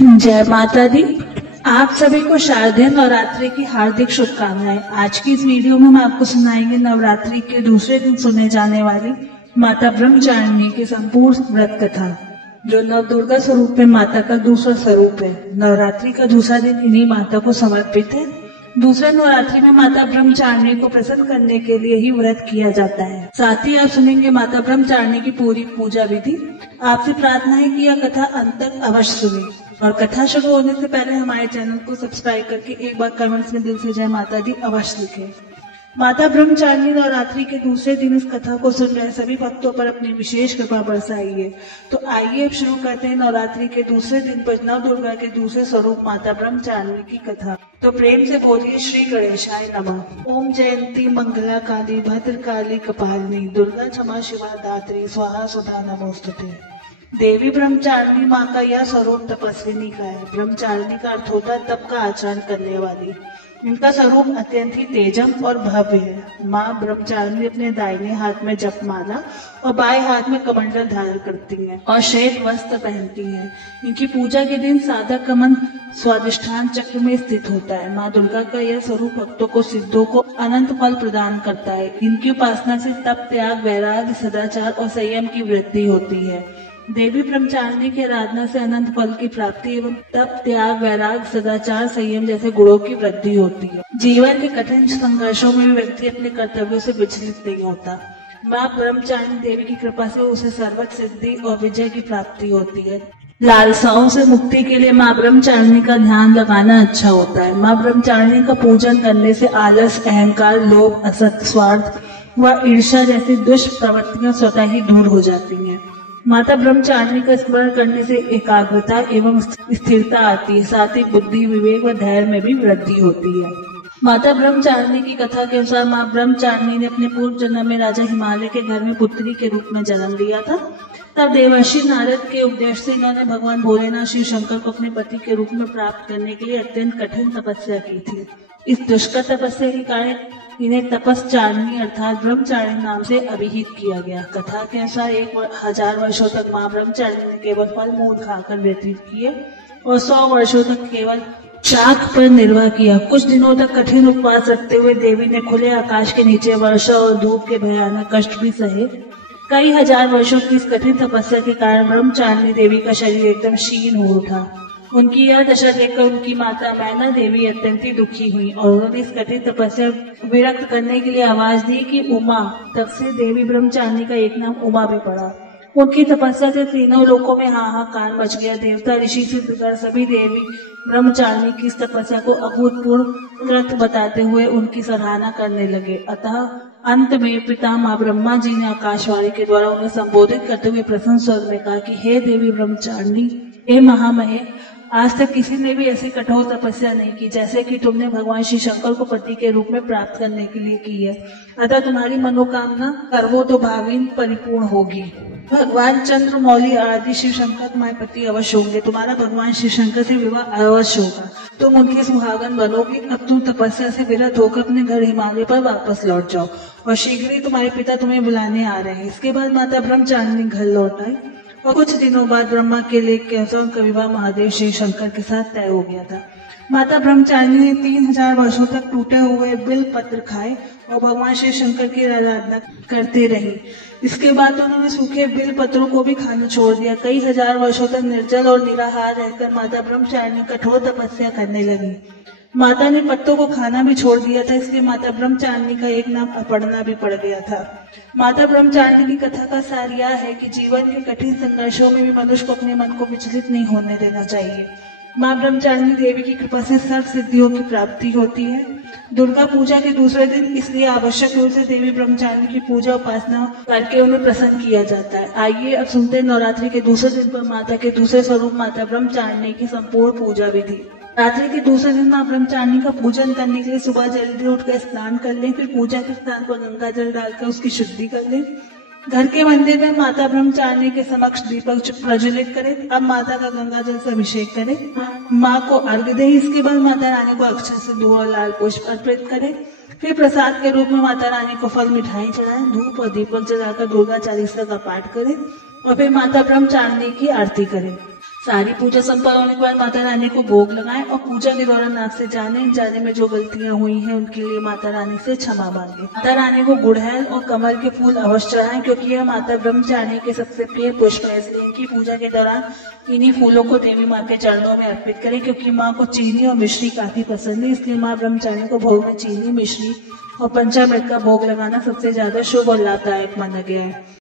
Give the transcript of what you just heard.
जय माता दी। आप सभी को शारदीय नवरात्रि की हार्दिक शुभकामनाएं। आज की इस वीडियो में हम आपको सुनाएंगे नवरात्रि के दूसरे दिन सुने जाने वाली माता ब्रह्मचारिणी की संपूर्ण व्रत कथा, जो नव दुर्गा स्वरूप में माता का दूसरा स्वरूप है। नवरात्रि का दूसरा दिन इन्हीं माता को समर्पित है। दूसरे नवरात्रि में माता ब्रह्मचारिणी को प्रसन्न करने के लिए ही व्रत किया जाता है। साथ ही आप सुनेंगे माता ब्रह्मचारिणी की पूरी पूजा विधि। आपसे प्रार्थना है कि यह कथा अंत तक अवश्य सुने और कथा शुरू होने से पहले हमारे चैनल को सब्सक्राइब करके एक बार कमेंट्स में दिल से जय माता दी अवश्य लिखें। माता ब्रह्मचारिणी नवरात्रि के दूसरे दिन इस कथा को सुन रहे सभी भक्तों पर अपनी विशेष कृपा बरसाइए। तो आइए अब शुरू करते हैं नवरात्रि के दूसरे दिन पर नव दुर्गा के दूसरे स्वरूप माता ब्रह्मचारिणी की कथा। तो प्रेम से बोलिए श्री गणेशाय नमः। ओम जयंती मंगला काली भद्रकाली कपालिनी दुर्गा क्षमा शिवा दात्री स्वाहा सुधा नमोस्तुते। देवी ब्रह्मचारिणी माँ का यह स्वरूप तपस्विनी का है। ब्रह्मचारिणी का अर्थ होता है तप का आचरण करने वाली। इनका स्वरूप अत्यंत ही तेजम और भव्य है। माँ ब्रह्मचारिणी अपने दाहिने हाथ में जपमाला और बाएं हाथ में कमंडल धारण करती हैं और श्वेत वस्त्र पहनती हैं। इनकी पूजा के दिन साधक का मन स्वादिष्ठान चक्र में स्थित होता है। माँ दुर्गा का यह स्वरूप भक्तों को सिद्धों को अनंत फल प्रदान करता है। इनकी उपासना से तप त्याग वैराग्य सदाचार और संयम की वृद्धि होती है। देवी ब्रह्मचारिणी की आराधना से अनंत फल की प्राप्ति एवं तप त्याग वैराग सदाचार संयम जैसे गुणों की वृद्धि होती है। जीवन के कठिन संघर्षों में भी व्यक्ति अपने कर्तव्यों से विचलित नहीं होता। माँ ब्रह्मचारिणी देवी की कृपा से उसे सर्वत्र सिद्धि और विजय की प्राप्ति होती है। लालसाओं से मुक्ति के लिए माँ ब्रह्मचारिणी का ध्यान लगाना अच्छा होता है। माँ ब्रह्मचारिणी का पूजन करने से आलस, अहंकार, लोभ, असत, स्वार्थ व ईर्ष्या जैसी दुष्ट प्रवृत्तियां स्वतः ही दूर हो जाती हैं। माता ब्रह्मचारिणी का स्मरण करने से एकाग्रता एवं स्थिरता आती है। साथ ही बुद्धि, विवेक व धैर्य में भी वृद्धि होती है। माता ब्रह्मचारिणी की कथा के अनुसार माँ ब्रह्मचारिणी ने अपने पूर्व जन्म में राजा हिमालय के घर में पुत्री के रूप में जन्म लिया था। तब देवर्षि नारद के उपदेश से इन्होंने भगवान भोलेनाथ शिव शंकर को अपने पति के रूप में प्राप्त करने के लिए अत्यंत कठिन तपस्या की थी। इस दुष्कर तपस्या के कारण इन्हें तपस्चारिणी अर्थात ब्रह्मचारिणी नाम से अभिहित किया गया। कथा के अनुसार 1000 वर्षों तक माँ ब्रह्मचारिणी ने केवल फल मूल खाकर व्यतीत किए और 100 वर्षों तक केवल शाक पर निर्वाह किया। कुछ दिनों तक कठिन उपवास रखते हुए देवी ने खुले आकाश के नीचे वर्षा और धूप के भयानक कष्ट भी सहे। कई हजार वर्षों की इस कठिन तपस्या के कारण ब्रह्मचारिणी देवी का शरीर एकदम क्षीण हो उठा। उनकी यह दशा देखकर उनकी माता मैना देवी अत्यंत ही दुखी हुई और उन्होंने इस कठिन तपस्या विरक्त करने के लिए आवाज दी कि उमा। तब से देवी ब्रह्मचारिणी का एक नाम उमा भी पड़ा। उनकी तपस्या से तीनों लोकों में हाहाकार मच गया। देवता, ऋषि, सिद्धगण सभी देवी ब्रह्मचारिणी की इस तपस्या को अभूतपूर्व कृत बताते हुए उनकी सराहना करने लगे। अतः अंत में पिता माँ ब्रह्मा जी ने आकाशवाणी के द्वारा उन्हें संबोधित करते हुए प्रसन्न स्वर में कहा कि हे देवी ब्रह्मचारिणी, हे महामहे, आज तक किसी ने भी ऐसी कठोर तपस्या नहीं की जैसे कि तुमने भगवान श्री शंकर को पति के रूप में प्राप्त करने के लिए की है। अतः तुम्हारी मनोकामना सर्वतोभावेन परिपूर्ण होगी। भगवान चंद्रमौली आदि शिव शंकर तुम्हारे पति अवश्य होंगे। तुम्हारा भगवान शिव शंकर से विवाह अवश्य होगा। तुम उनके सुहागन बनोगे। अब तुम तपस्या से विरत होकर अपने घर हिमालय पर वापस लौट जाओ और शीघ्र ही तुम्हारे पिता तुम्हें बुलाने आ रहे हैं। इसके बाद माता ब्रह्मचारिणी घर लौट आई और कुछ दिनों बाद ब्रह्मा के लेख के अनुसार उनका विवाह महादेव शिव शंकर के साथ तय हो गया था। माता ब्रह्मचारिणी ने 3000 वर्षों तक टूटे हुए बिल पत्र खाए और भगवान शिव शंकर की आराधना करती रही। इसके बाद उन्होंने सूखे बिल पत्रों को भी खाना छोड़ दिया। कई हजार वर्षों तक निर्जल और निराहार रहकर माता ब्रह्मचारिणी कठोर तपस्या करने लगी। माता ने पत्तों को खाना भी छोड़ दिया था, इसलिए माता ब्रह्मचारिणी का एक नाम अपर्णा भी पड़ गया था। माता ब्रह्मचारिणी की कथा का सार यह है कि जीवन के कठिन संघर्षों में भी मनुष्य को अपने मन को विचलित नहीं होने देना चाहिए। माँ ब्रह्मचारिणी देवी की कृपा से सर्व सिद्धियों की प्राप्ति होती है। दुर्गा पूजा के दूसरे दिन इसलिए आवश्यक रूप से देवी ब्रह्मचारिणी की पूजा उपासना करके उन्हें प्रसन्न किया जाता है। आइए अब सुनते हैं नवरात्रि के दूसरे दिन पर माता के दूसरे स्वरूप माता ब्रह्मचारिणी की संपूर्ण पूजा विधि। रात्रि के दूसरे दिन माँ ब्रह्मचारिणी का पूजन करने के लिए सुबह जल्दी उठकर स्नान कर लें। फिर पूजा के स्थान पर गंगा जल डालकर उसकी शुद्धि कर लें। घर के मंदिर में माता ब्रह्मचारिणी के समक्ष दीपक प्रज्वलित करें। अब माता का गंगा जल से अभिषेक करें। माँ को अर्घ्य दें। इसके बाद माता रानी को अक्षत, सिंदूर और लाल पुष्प अर्पित करें। फिर प्रसाद के रूप में माता रानी को फल मिठाई चढ़ाएं। धूप और दीपक जलाकर दुर्गा चालीसा का पाठ करें और फिर माता ब्रह्मचारिणी की आरती करें। सारी पूजा संपन्न होने के बाद माता रानी को भोग लगाएं और पूजा के दौरान आपसे जाने में जो गलतियां हुई हैं उनके लिए माता रानी से क्षमा मांगे। माता रानी को गुड़हल और कमल के फूल अवश्य चढ़ाएं, क्योंकि यह माता ब्रह्मचारिणी के सबसे प्रिय पुष्प है। इसलिए इनकी पूजा के दौरान इन्हीं फूलों को देवी माँ के चरणों में अर्पित करें, क्योंकि माँ को चीनी और मिश्री काफी पसंद है। इसलिए माँ ब्रह्मचारिणी को भोग में चीनी, मिश्री और पंचामृत का भोग लगाना सबसे ज्यादा शुभ और लाभदायक माना गया है।